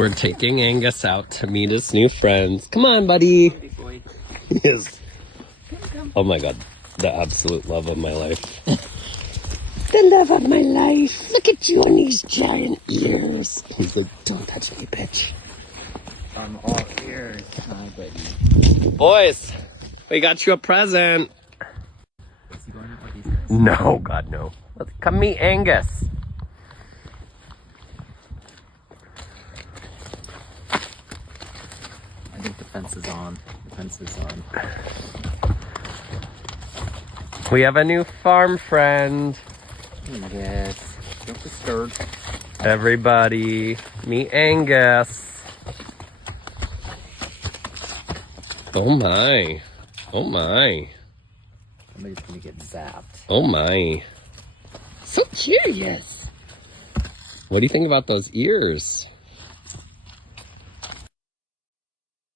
We're taking Angus out to meet his new friends. Come on, buddy. Yes. Oh my God, the absolute love of my life. The love of my life. Look at you on these giant ears. He's like, don't touch me, bitch. I'm all ears, huh, buddy? Boys, we got you a present. Is he going out with these guys? No, God, no. Let's come meet Angus. I think the fence is on. The fence is on. We have a new farm friend. Yes. Don't disturb. Everybody, meet Angus. Oh my. Oh my. Somebody's gonna get zapped. Oh my. So curious. What do you think about those ears?